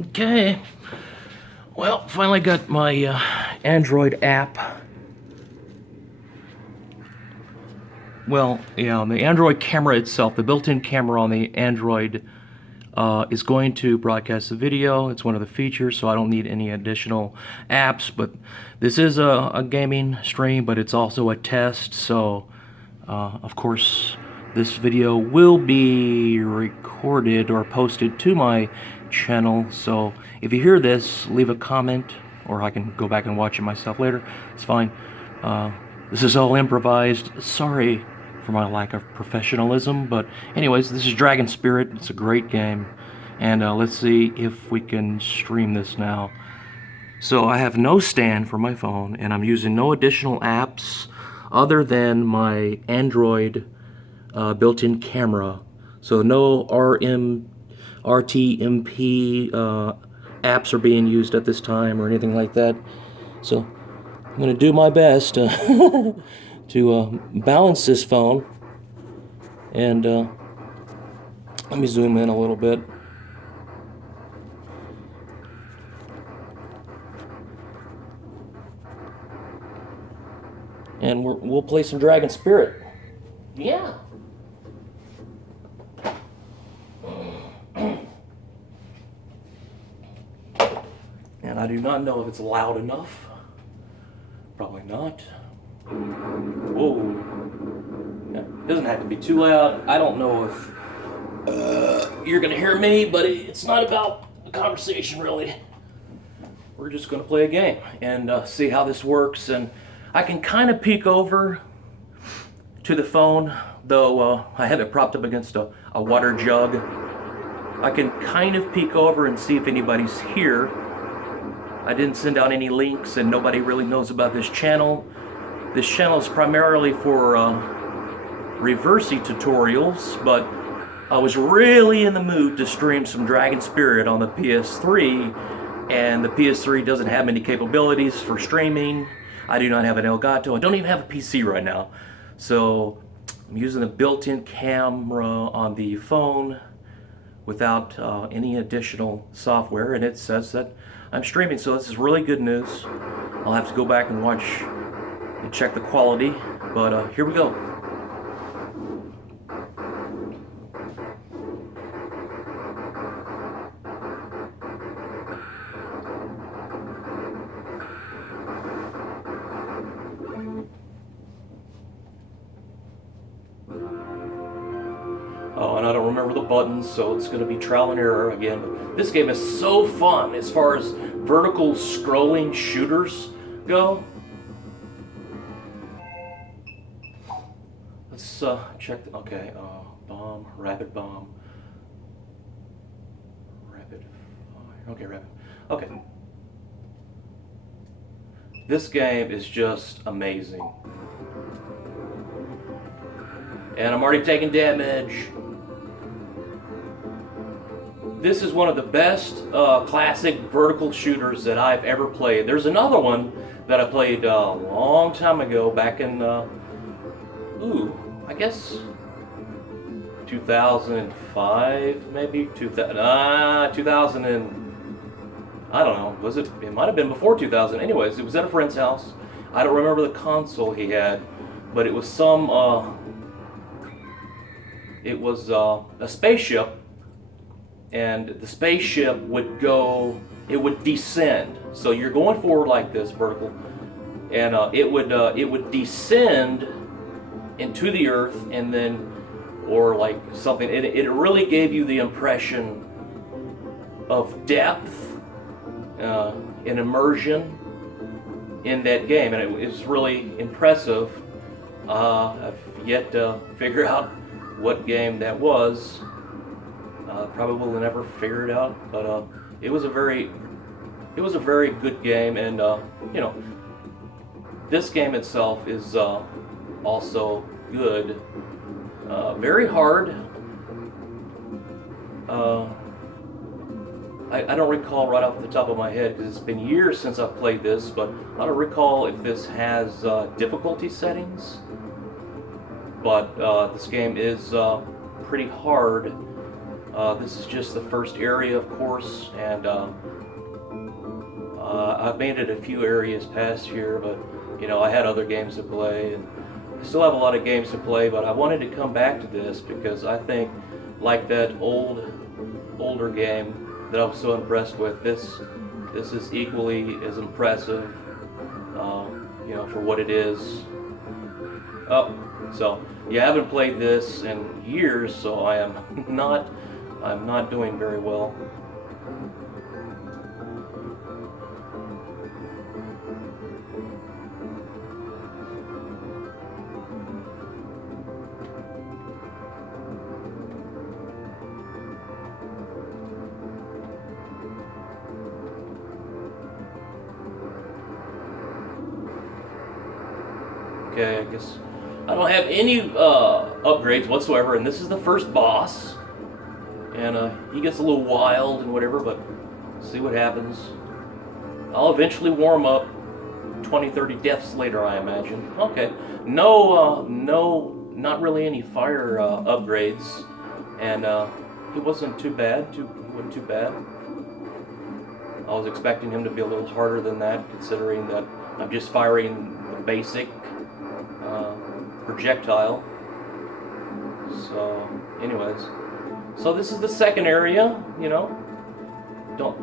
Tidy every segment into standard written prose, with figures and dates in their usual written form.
Okay. Well, finally got my Android app. Well, yeah, the Android camera itself, the built-in camera on the Android is going to broadcast the video. It's one of the features, so I don't need any additional apps. But this is a gaming stream, but it's also a test. So, of course, this video will be recorded or posted to my channel. So, if you hear this, leave a comment, or I can go back and watch it myself later. It's fine. This is all improvised. Sorry for my lack of professionalism, but anyways, this is Dragon Spirit. It's a great game, and let's see if we can stream this now. So I have no stand for my phone, and I'm using no additional apps other than my Android built-in camera. So no RTMP apps are being used at this time or anything like that. So I'm going to do my best to balance this phone, and let me zoom in a little bit. And we'll play some Dragon Spirit. Yeah. And I do not know if it's loud enough. Probably not. Whoa. It doesn't have to be too loud. I don't know if you're going to hear me, but it's not about a conversation, really. We're just going to play a game and see how this works. And I can kind of peek over to the phone, though I have it propped up against a water jug. I can kind of peek over and see if anybody's here. I didn't send out any links, and nobody really knows about this channel. This channel is primarily for Reversi tutorials, but I was really in the mood to stream some Dragon Spirit on the PS3, and the PS3 doesn't have many capabilities for streaming. I do not have an Elgato. I don't even have a PC right now. So I'm using the built-in camera on the phone without any additional software, and it says that I'm streaming, so this is really good news. I'll have to go back and watch and check the quality, but here we go. Oh, and I don't remember the buttons, so it's going to be trial and error again. But this game is so fun as far as vertical scrolling shooters go. Let's check. Okay, bomb, rapid bomb, rapid fire. Okay, rapid. Okay. This game is just amazing. And I'm already taking damage. This is one of the best classic vertical shooters that I've ever played. There's another one that I played a long time ago, back in, I guess 2005, maybe 2000 and I don't know. Was it? It might have been before 2000. Anyways, it was at a friend's house. I don't remember the console he had, but it was some. It was a spaceship. And the spaceship would go, it would descend. So you're going forward like this, vertical, and it would descend into the earth, and then, or like something. It really gave you the impression of depth, and immersion in that game, and it was really impressive. I've yet to figure out what game that was. Probably will never figure it out, but it was a very good game, and you know, this game itself is also good. Very hard. I don't recall right off the top of my head, because it's been years since I've played this, but I don't recall if this has difficulty settings. But this game is pretty hard. This is just the first area, of course, and I've made it a few areas past here, but I had other games to play, and I still have a lot of games to play. But I wanted to come back to this because I think, like that older game that I was so impressed with, this is equally as impressive, for what it is. Oh, so yeah, I haven't played this in years, so I'm not doing very well. Okay, I guess I don't have any upgrades whatsoever, and this is the first boss. And he gets a little wild and whatever, but see what happens. I'll eventually warm up. 20, 30 deaths later, I imagine. Okay, no, not really any fire upgrades, and he wasn't too bad. He wasn't too bad. I was expecting him to be a little harder than that, considering that I'm just firing the basic projectile. So, anyways, so this is the second area.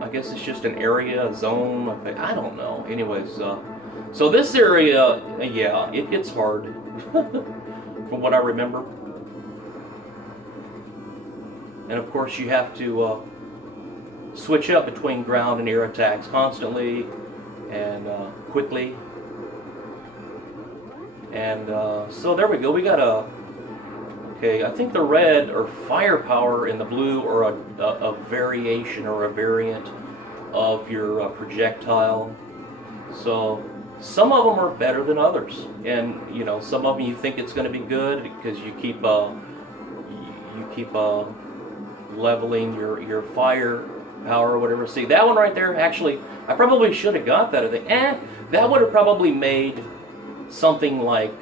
I guess it's just an area, a zone. I don't know. Anyways, so this area, yeah, it gets hard, from what I remember. And of course, you have to switch up between ground and air attacks constantly and quickly. And so there we go. We got okay, I think the red or firepower and the blue are a variation or a variant of your projectile. So some of them are better than others, and some of them you think it's going to be good because you keep leveling your fire power or whatever. See that one right there? Actually, I probably should have got that. I think, that would have probably made something like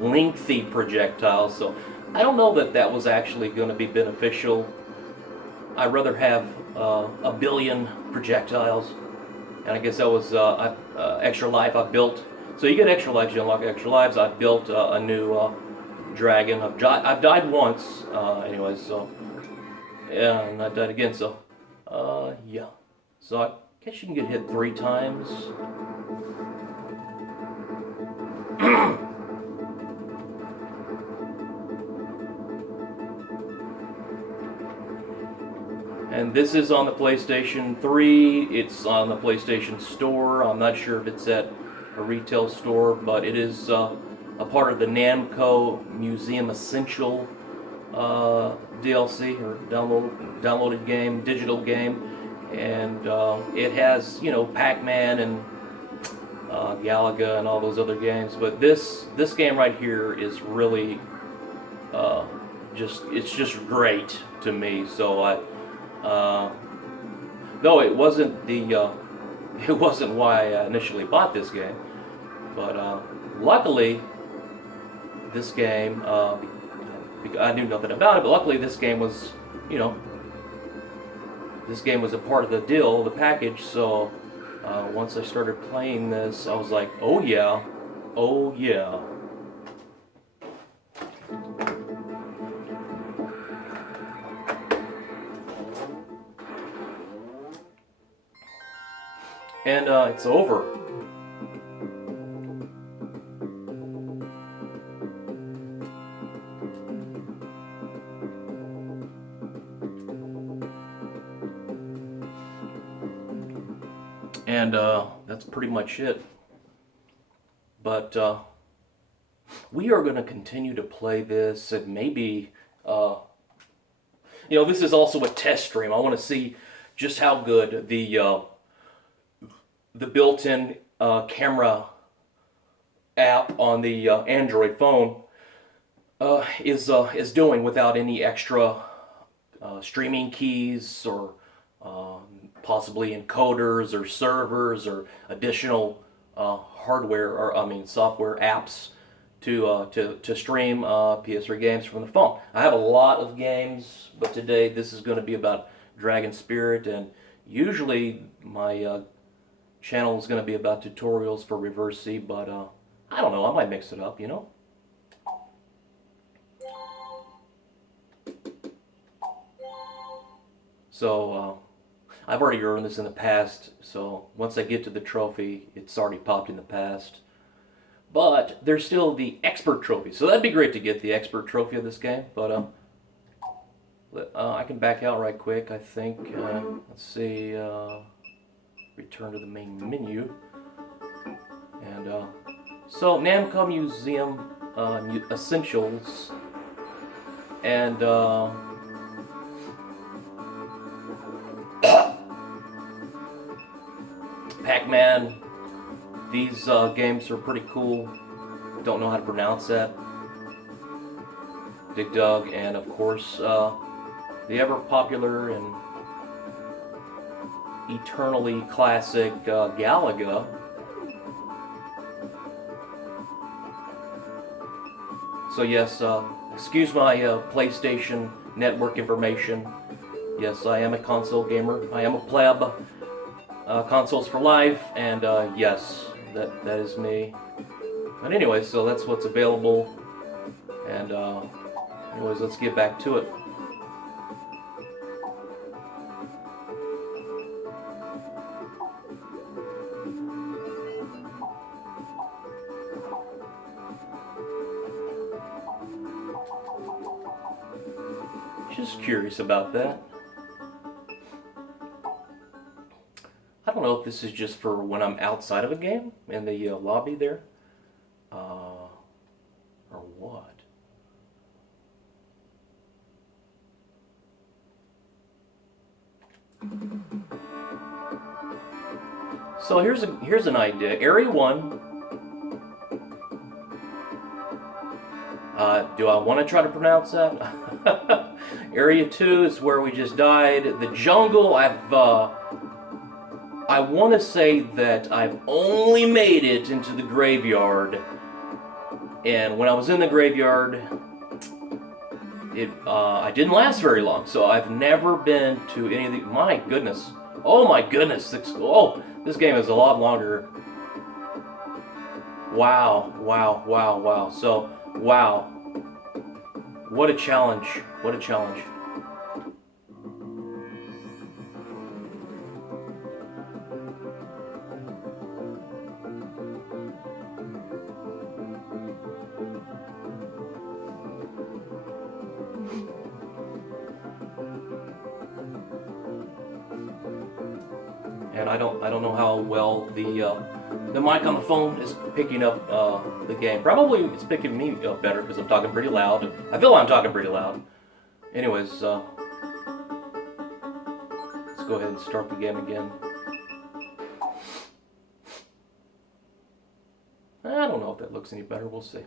lengthy projectiles. So I don't know that was actually going to be beneficial. I'd rather have a billion projectiles, and I guess that was extra life I built. So you get extra lives, you unlock extra lives. I built a new dragon. I've died once, anyways. So yeah, and I died again. So yeah. So I guess you can get hit 3 times. And this is on the PlayStation 3. It's on the PlayStation Store. I'm not sure if it's at a retail store, but it is a part of the Namco Museum Essential DLC or downloaded game, digital game, and it has Pac-Man and Galaga and all those other games. But this game right here is really it's just great to me. So no, it wasn't it wasn't why I initially bought this game, but luckily this game, I knew nothing about it, but luckily this game was, this game was a part of the deal, the package. So once I started playing this, I was like, oh yeah, oh yeah. And it's over. And that's pretty much it. But we are going to continue to play this, and maybe, this is also a test stream. I want to see just how good the built-in camera app on the Android phone is doing without any extra streaming keys or possibly encoders or servers or additional hardware, or software apps to stream PS3 games from the phone. I have a lot of games, but today this is going to be about Dragon Spirit, and usually my channel is going to be about tutorials for Reverse C, but I don't know, I might mix it up, you know? So, I've already earned this in the past, so once I get to the trophy, it's already popped in the past. But there's still the expert trophy, so that'd be great to get the expert trophy of this game. But I can back out right quick, I think. Let's see, return to the main menu. And so Namco Museum Essentials, and Pac-Man. These games are pretty cool. Don't know how to pronounce that. Dig Dug, and of course, the ever popular and eternally classic Galaga. So yes, excuse my PlayStation Network information. Yes, I am a console gamer. I am a pleb. Consoles for life, and yes, that is me. But anyway, so that's what's available. And anyways, let's get back to it. Just curious about that. I don't know if this is just for when I'm outside of a game in the lobby there, or what. So here's an idea. Area 1. Do I want to try to pronounce that? Area 2 is where we just died. The jungle, I want to say that I've only made it into the graveyard, and when I was in the graveyard, I didn't last very long, so I've never been to any of the... My goodness. Oh my goodness. This game is a lot longer. Wow, wow, wow, wow. So, wow. What a challenge. What a challenge. And I don't know how well the mic on the phone is picking up the game. Probably it's picking me up better because I'm talking pretty loud. I feel like I'm talking pretty loud. Anyways, let's go ahead and start the game again. I don't know if that looks any better. We'll see.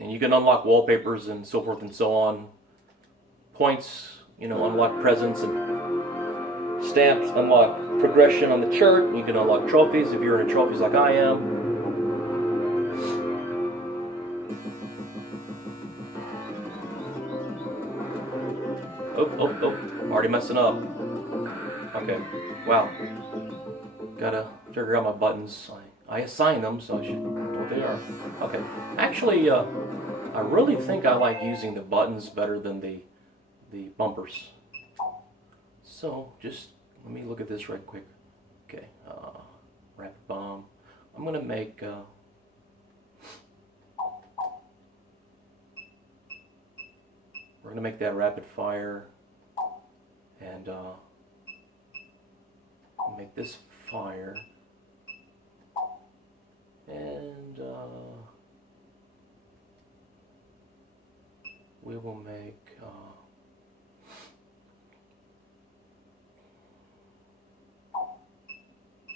And you can unlock wallpapers and so forth and so on. Points, unlock presents and stamps, unlock progression on the chart. You can unlock trophies if you're into trophies like I am. Oh, already messing up. Okay, wow. Gotta figure out my buttons. I assign them, so I should know what they are. Okay, actually, I really think I like using the buttons better than the bumpers. So, just let me look at this right quick. Okay, rapid bomb. I'm gonna make we're gonna make that rapid fire, and make this fire, and we will make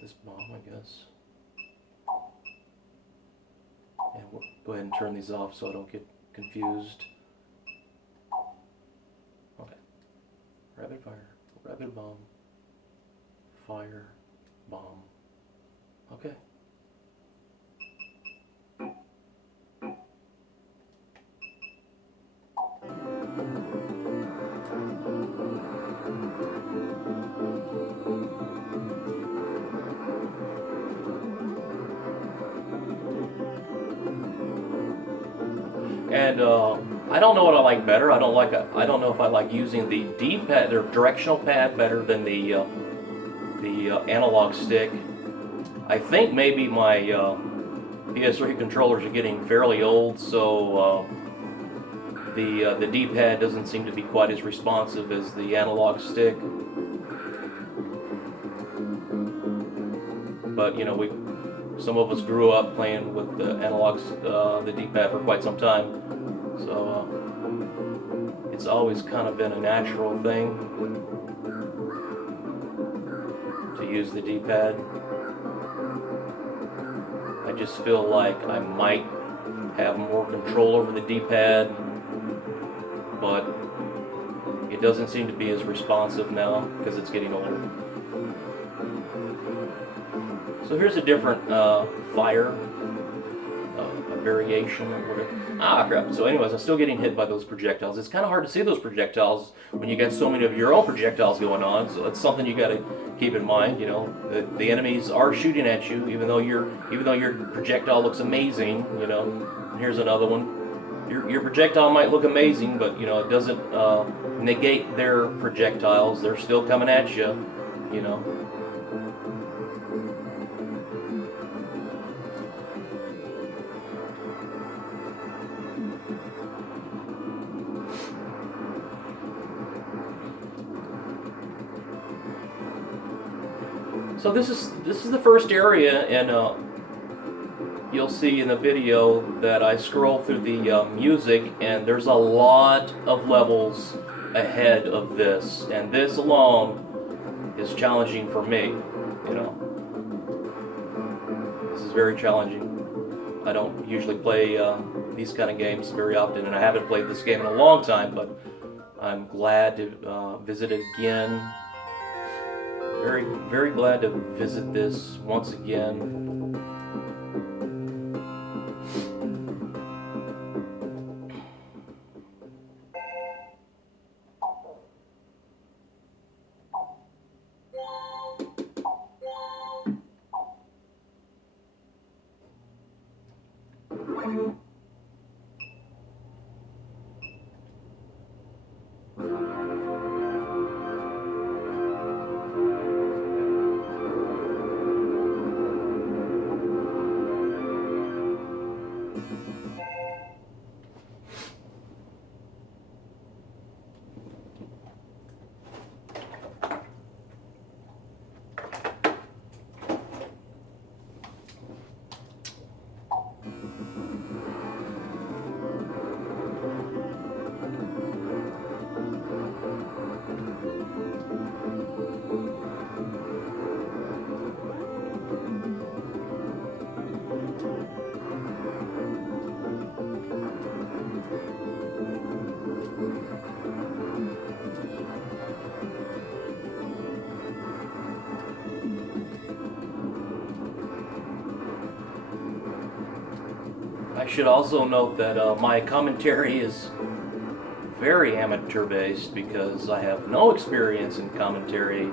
this bomb, I guess. And we'll go ahead and turn these off so I don't get confused. Okay. Rapid fire. Rapid bomb. Fire. Bomb. Okay. And I don't know what I like better. I don't know if I like using the D-pad, or directional pad, better than the analog stick. I think maybe my PS3 controllers are getting fairly old, so the D-pad doesn't seem to be quite as responsive as the analog stick. But you know, some of us grew up playing with the the D-pad for quite some time, so it's always kind of been a natural thing to use the D-pad. I just feel like I might have more control over the D-pad, but it doesn't seem to be as responsive now because it's getting older. So here's a different fire, a variation of whatever. Ah, crap. So anyways, I'm still getting hit by those projectiles. It's kind of hard to see those projectiles when you got so many of your own projectiles going on, so it's something you got to keep in mind. You know, the enemies are shooting at you, even though your projectile looks amazing. You know, and here's another one. Your projectile might look amazing, but you know, it doesn't negate their projectiles. They're still coming at you. You know. So this is the first area, and you'll see in the video that I scroll through the music, and there's a lot of levels ahead of this, and this alone is challenging for me. You know, this is very challenging. I don't usually play these kind of games very often, and I haven't played this game in a long time, but I'm glad to visit it again. Very, very glad to visit this once again. I should also note that my commentary is very amateur based because I have no experience in commentary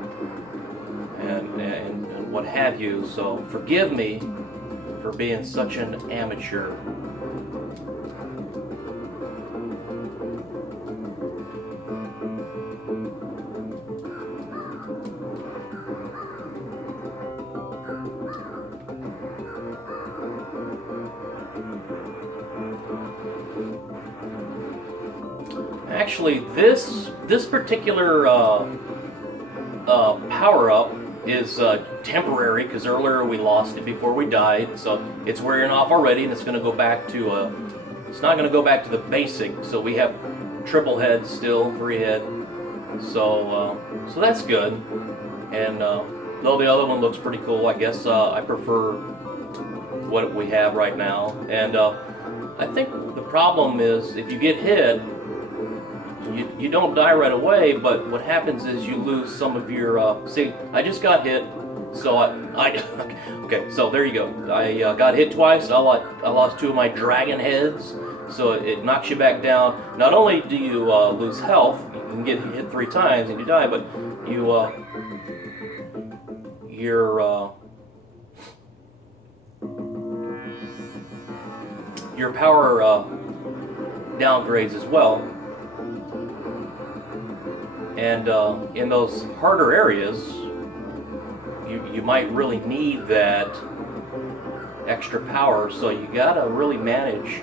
and what have you, so forgive me for being such an amateur. Actually, this particular power-up is temporary because earlier we lost it before we died, so it's wearing off already, and it's going to go back to it's not going to go back to the basic. So we have triple head still, 3 head, so that's good. And though the other one looks pretty cool, I guess I prefer what we have right now. And I think the problem is if you get hit, you don't die right away, but what happens is you lose some of your. See, I just got hit, so I okay. So there you go. I got hit twice. I lost 2 of my dragon heads, so it knocks you back down. Not only do you lose health, you can get hit 3 times and you die, but your power downgrades as well. And in those harder areas, you might really need that extra power, so you gotta really manage.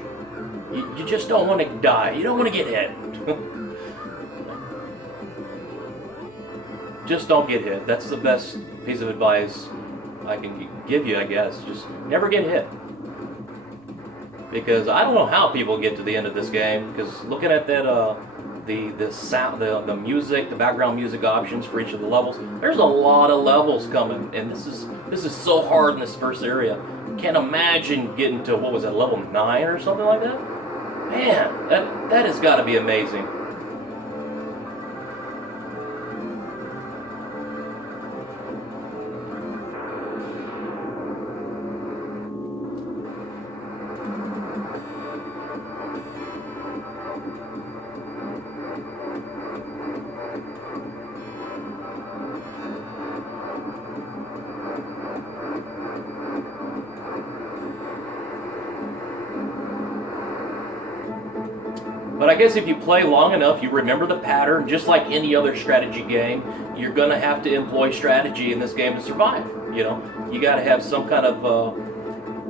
You just don't want to die. You don't want to get hit. Just don't get hit. That's the best piece of advice I can give you, I guess. Just never get hit. Because I don't know how people get to the end of this game, because looking at that the sound, the music, the background music options for each of the levels, there's a lot of levels coming, and this is so hard in this first area. Can't imagine getting to, what was that, level 9 or something like that? Man, that has got to be amazing. But I guess if you play long enough, you remember the pattern. Just like any other strategy game, you're going to have to employ strategy in this game to survive. You know, you got to have some kind of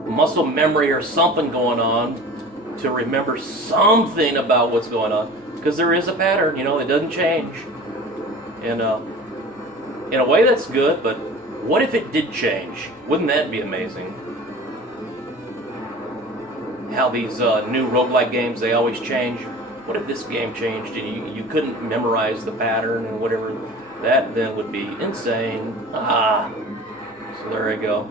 muscle memory or something going on to remember something about what's going on. Because there is a pattern, you know, it doesn't change. And in a way that's good, but what if it did change? Wouldn't that be amazing? How these new roguelike games, they always change. What if this game changed and you couldn't memorize the pattern and whatever? That then would be insane. So there you go.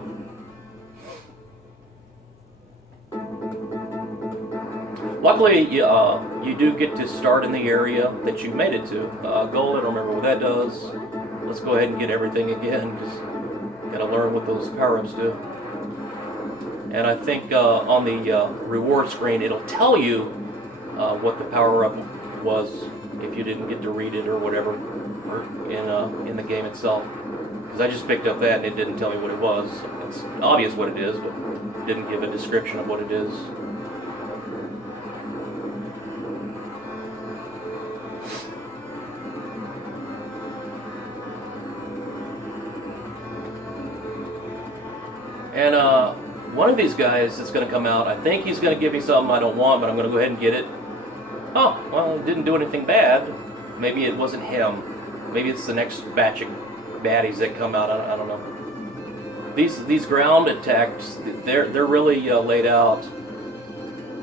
Luckily, you do get to start in the area that you made it to. Gold, I don't remember what that does. Let's go ahead and get everything again, because gotta learn what those power-ups do. And I think on the reward screen, it'll tell you what the power-up was if you didn't get to read it or whatever, or in the game itself. Because I just picked up that and it didn't tell me what it was. It's obvious what it is, but it didn't give a description of what it is. And one of these guys that's going to come out, I think he's going to give me something I don't want, but I'm going to go ahead and get it. Oh, well, it didn't do anything bad. Maybe it wasn't him. Maybe it's the next batch of baddies that come out. I don't know. These ground attacks, they're really laid out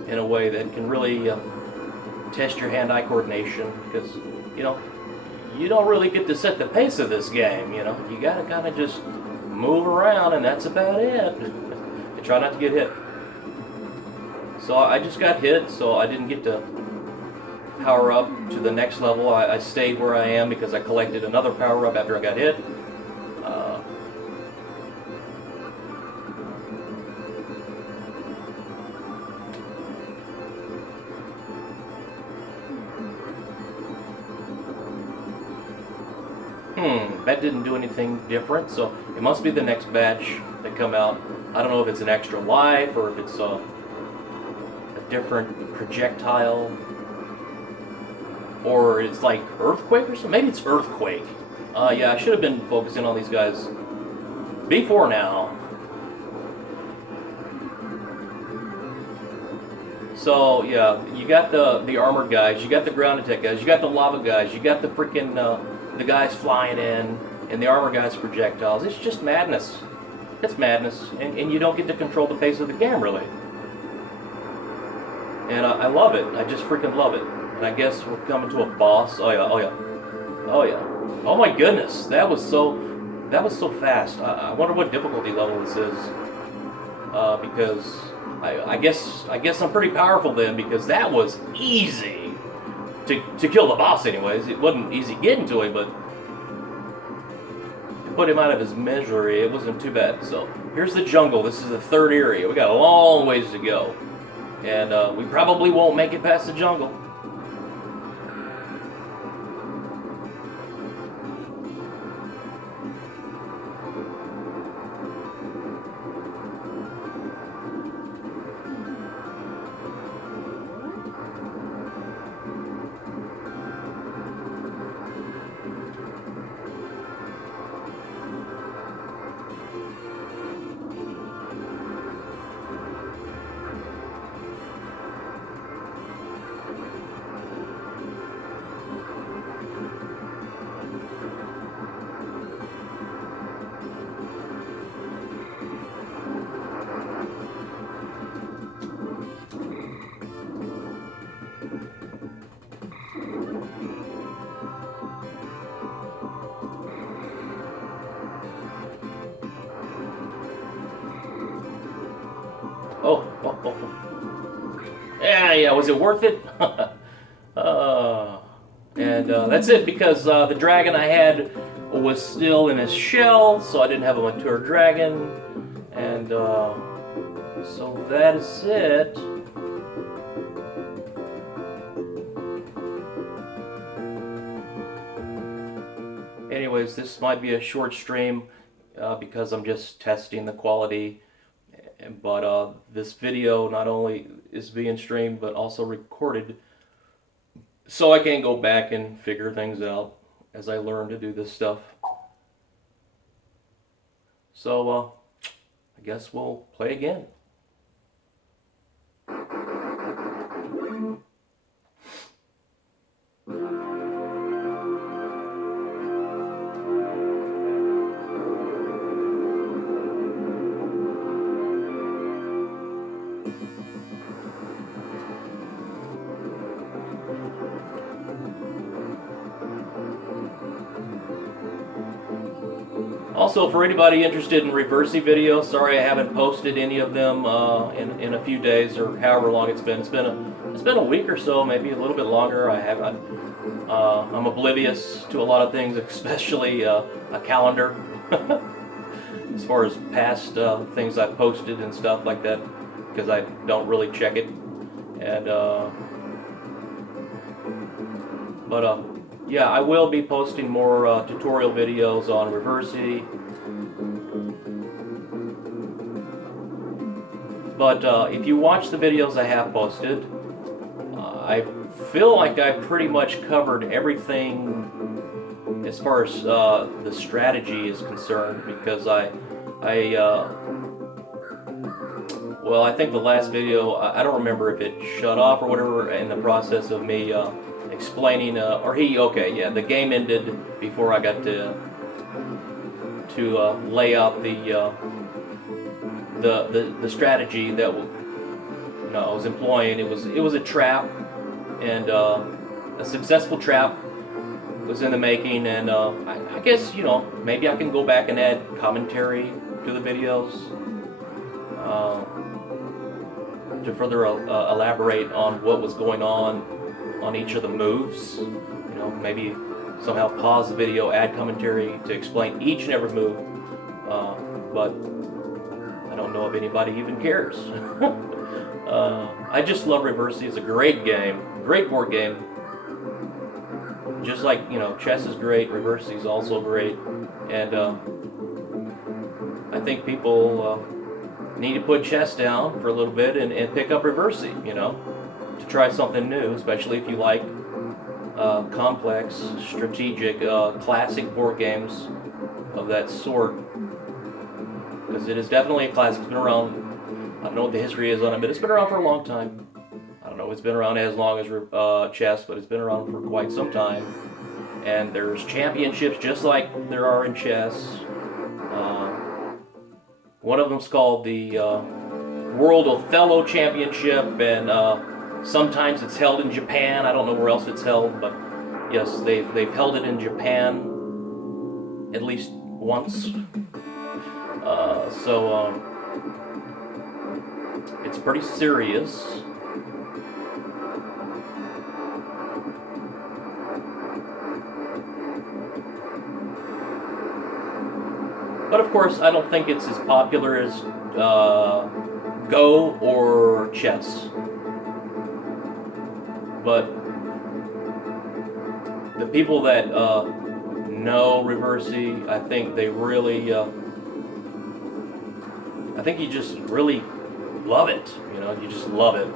in a way that can really test your hand-eye coordination, because, you know, you don't really get to set the pace of this game, you know. You got to kind of just move around, and that's about it. And try not to get hit. So I just got hit, so I didn't get to power up to the next level. I stayed where I am because I collected another power up after I got hit. That didn't do anything different, so it must be the next batch that come out. I don't know if it's an extra life or if it's a different projectile, or it's like Earthquake or something. Maybe it's Earthquake. Yeah, I should have been focusing on these guys before now. So yeah, you got the armored guys, you got the ground attack guys, you got the lava guys, you got the freaking the guys flying in, and the armor guys projectiles. It's just madness. It's madness, and you don't get to control the pace of the game really. And I love it. I just freaking love it. And I guess we're coming to a boss. Oh yeah, oh yeah, oh yeah. Oh my goodness, that was so fast. I wonder what difficulty level this is, because I guess I'm pretty powerful then, because that was easy. to kill the boss anyways. It wasn't easy getting to him, but to put him out of his misery, it wasn't too bad. So here's the jungle. This is the third area. We got a long ways to go, and we probably won't make it past the jungle. Oh. Yeah, was it worth it? And that's it, because the dragon I had was still in his shell, so I didn't have a mature dragon. And so that is it. Anyways, this might be a short stream because I'm just testing the quality. But this video not only is being streamed, but also recorded, so I can go back and figure things out as I learn to do this stuff. So I guess we'll play again. Also, for anybody interested in Reversi videos, sorry I haven't posted any of them in a few days or however long it's been. It's been a week or so, maybe a little bit longer. I'm oblivious to a lot of things, especially a calendar, as far as past things I've posted and stuff like that, because I don't really check it. And yeah, I will be posting more tutorial videos on Reversi. But if you watch the videos I have posted, I feel like I pretty much covered everything as far as the strategy is concerned, because well, I think the last video, I don't remember if it shut off or whatever in the process of me explaining, the game ended before I got to lay out the strategy that I was employing. It was a trap, and a successful trap was in the making, and I guess maybe I can go back and add commentary to the videos to further elaborate on what was going on each of the moves. Maybe somehow pause the video, add commentary to explain each and every move. But I don't know if anybody even cares. I just love Reversi. It's a great game, great board game. Just like chess is great, Reversi is also great, and I think people need to put chess down for a little bit and pick up Reversi, to try something new, especially if you like complex, strategic, classic board games of that sort, because it is definitely a classic. It's been around, I don't know what the history is on it, but it's been around for a long time. I don't know if it's been around as long as chess, but it's been around for quite some time. And there's championships just like there are in chess. One of them's called the World Othello Championship, and sometimes it's held in Japan. I don't know where else it's held, but yes, they've held it in Japan at least once. So it's pretty serious. But of course, I don't think it's as popular as Go or chess. But the people that know Reversi, I think they really, I think you just really love it. You know, you just love it.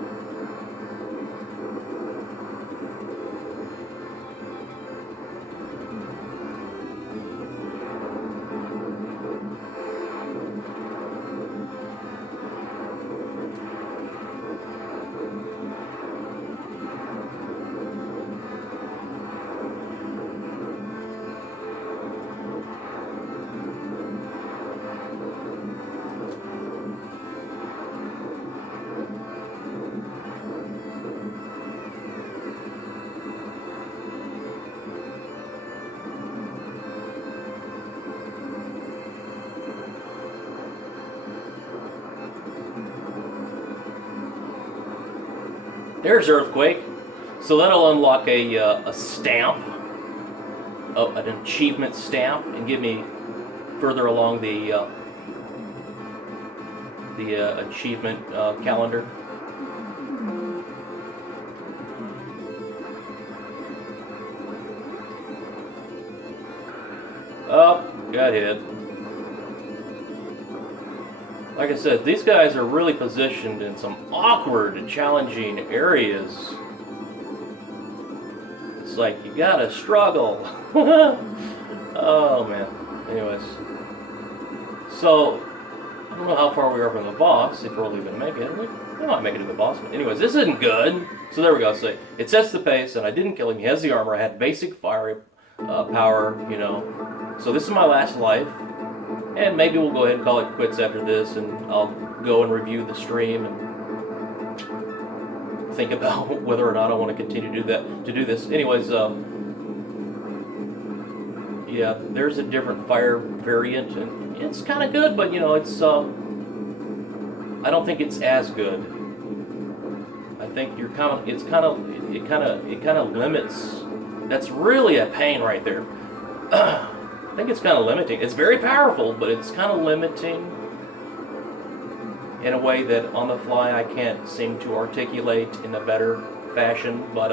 There's Earthquake. So that'll unlock a stamp, an achievement stamp, and get me further along the achievement calendar. Oh, got hit. Like I said, these guys are really positioned in some awkward and challenging areas. It's like, you gotta struggle. Oh, man. Anyways. So, I don't know how far we are from the boss, if we're really gonna make it. We might make it to the boss. But anyways, this isn't good. So there we go. So it sets the pace, and I didn't kill him. He has the armor. I had basic fire power, you know. So this is my last life. And maybe we'll go ahead and call it quits after this, and I'll go and review the stream and think about whether or not I want to continue to do this. Anyways, yeah, there's a different fire variant, and it's kind of good, but you know, it's I don't think it's as good. I think it kind of limits. That's really a pain right there. I think it's kind of limiting. It's very powerful, but it's kind of limiting in a way that on the fly I can't seem to articulate in a better fashion. But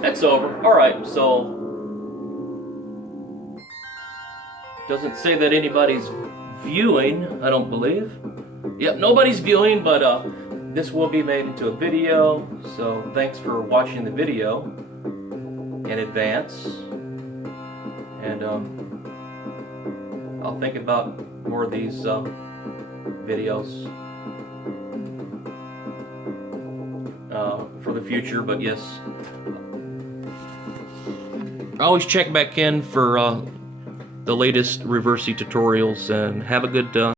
it's over. Alright, so doesn't say that anybody's viewing, I don't believe. Yep, nobody's viewing, but this will be made into a video, so thanks for watching the video in advance. And I'll think about more of these videos for the future, but yes, always check back in for the latest Reversi tutorials, and have a good